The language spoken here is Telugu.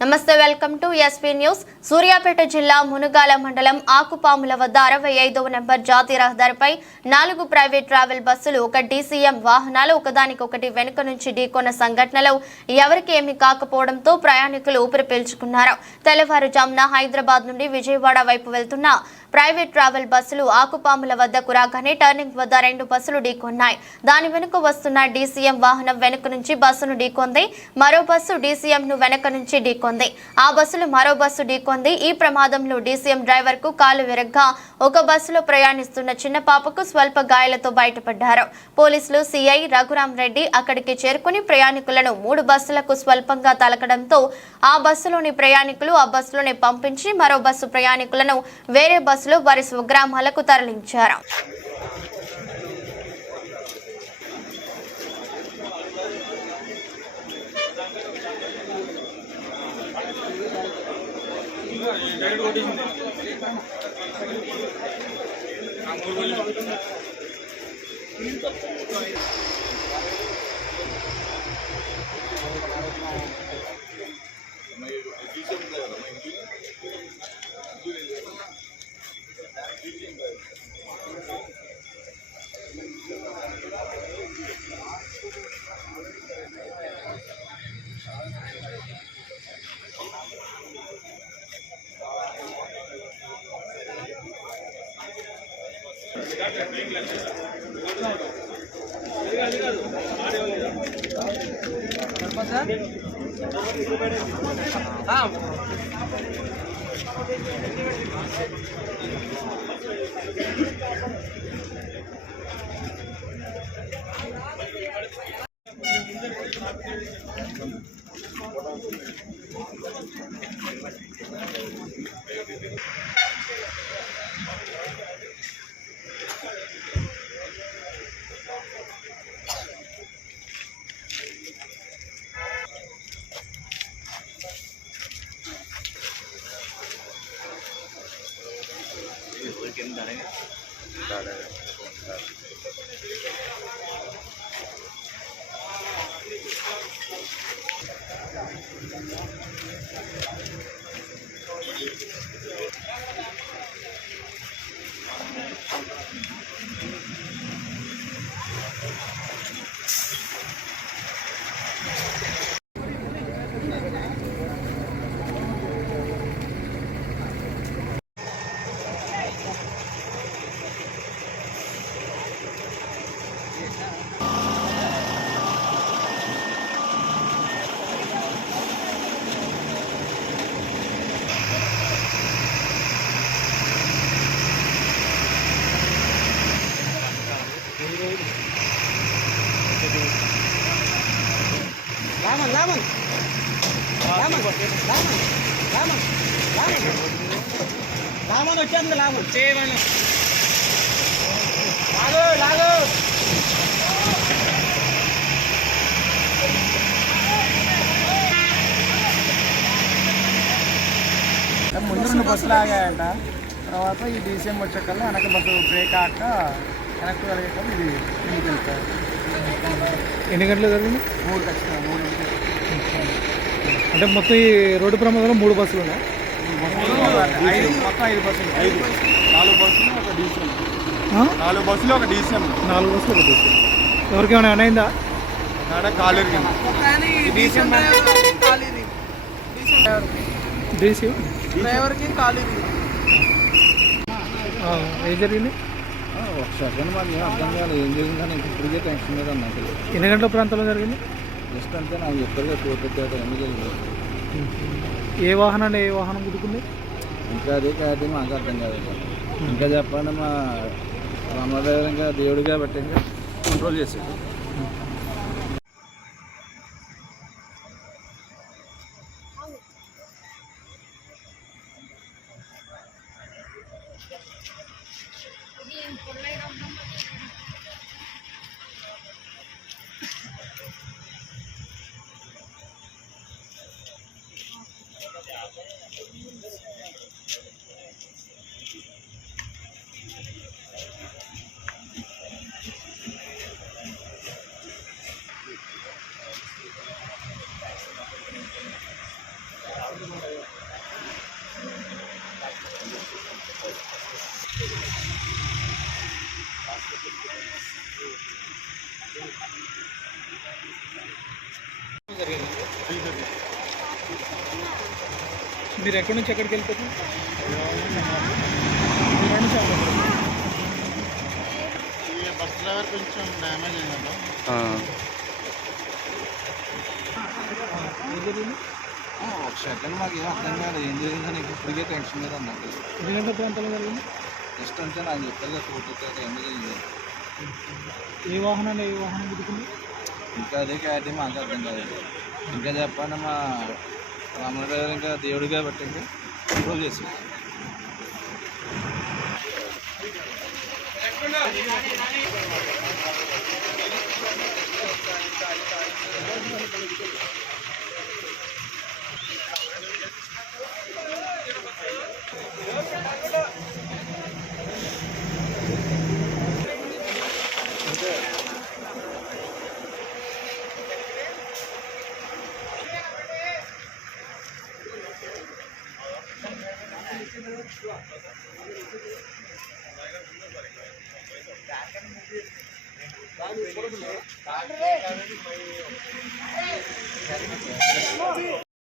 నమస్తే welcome to SP news. Suryapet జిల్లా మునుగాల మండలం ఆకుపాముల వద్ద 65వ నెంబర్ జాతీయ రహదారిపై 4 ప్రైవేట్ ట్రావెల్ బస్సులు ఒక డీసీఎం వాహనాలు ఒకదానికొకటి వెనుక నుంచి ఢీకొన్న సంఘటనలో ఎవరికి ఏమీ కాకపోవడంతో ప్రయాణికులు ఊపిరి పీల్చుకున్నారు. తెల్లవారుజామున హైదరాబాద్ నుండి విజయవాడ వైపు వెళ్తున్న ప్రైవేట్ ట్రావెల్ బస్సులు ఆకుపాముల వద్దకు రాగానే టర్నింగ్ వద్ద 2 బస్సులు ఢీకొన్నాయి. దాని వెనుక వస్తున్న డీసీఎం వాహనం వెనుక నుంచి బస్సును ఢీకొంది. మరో బస్సు డీసీఎం ను వెనుక నుంచి ఢీకొంది. ఆ బస్సులు మరో బస్సు ఢీకొంది. ఈ ప్రమాదంలో డీసీఎం డ్రైవర్ కు కాలు విరగ్గా ఒక బస్సులో ప్రయాణిస్తున్న చిన్న పాపకు స్వల్ప గాయాలతో బయటపడ్డారు. పోలీసులు సిఐ రఘురాం రెడ్డి అక్కడికి చేరుకుని ప్రయాణికులను 3 బస్సులకు స్వల్పంగా తలకడంతో ఆ బస్సులోని ప్రయాణికులు ఆ బస్సులోనే పంపించి మరో బస్సు ప్రయాణికులను వేరే బస్సులో వారి స్వగ్రామాలకు తరలించారు. లామన్ వచ్చేంది లామన్ చేయమని లాగు లాగు ముందు 2 బస్సులు ఆగాయంట. తర్వాత ఈ డీసీఎం వచ్చేకల్లా వెనక బస్సు బ్రేక్ ఆక వెనక్కి వెళ్ళేకల్లా ఇది ముందుకు వెళ్తారు. ఎన్ని గంటలు జరిగింది? 3 ఖచ్చితంగా 3 అంటే మొత్తం ఈ రోడ్డు ప్రమాదంలో 3 బస్సులు ఉన్నాయి. మొత్తం 5 బస్సులు 4 బస్సులు ఒక డీసీఎం 4 బస్సులు ఒక డీసీఎం 4 బస్సులు ఒక డీసీఎం. ఎవరికి ఏమైనా అయిందా? కాలు డీసీ డ్రైవర్కి కాలు ఏం జరిగింది? ఒక సెకండ్ మాకు అర్థం కాదు ఏం జరిగిందని ఇప్పటికే టెన్షన్ మీద నాకు. ఎన్ని గంటల ప్రాంతంలో జరిగింది? జస్ట్ అంతే నాకు చెప్పారు చూపెట్టారు ఎందుకు జరిగింది. ఏ వాహనం గుద్దుకుంది? ఇంకా అదే కాదు మాకు అర్థం కాదు. ఇంకా చెప్పండి మా రామదేవ్ ఇంకా దేవుడు కాబట్టి ఇంకా కంట్రోల్ చేసాడు. మీరు ఎక్కడి నుంచి ఎక్కడికి వెళ్ళిపోతుంది? మీరు ఎక్కడి నుంచి అక్కడ ఈ బస్ డ్రైవర్ కొంచెం డ్యామేజ్ అయిందంట. ఏం జరిగింది? ఒక సెకండ్ మాకు ఏం అర్థం కాదు ఏం జరిగిందో నీకు ఇప్పటికే టెన్షన్ మీద అన్నట్టు. ఎన్ని గంటల ప్రాంతంలో జరిగింది? జస్ట్ అంటే నాకు చెప్పాలి ఫోటో ఏం జరిగింది. ఏ వాహనం గుద్దుకుంది? ఇంకా అదే క్లారిటీ మాకు అర్థం కాదు. ఇంకా చెప్పాలి మా రమణ డ్రైవర్ ఇంకా దేవుడిగా పెట్టింది కంట్రోల్ చేసి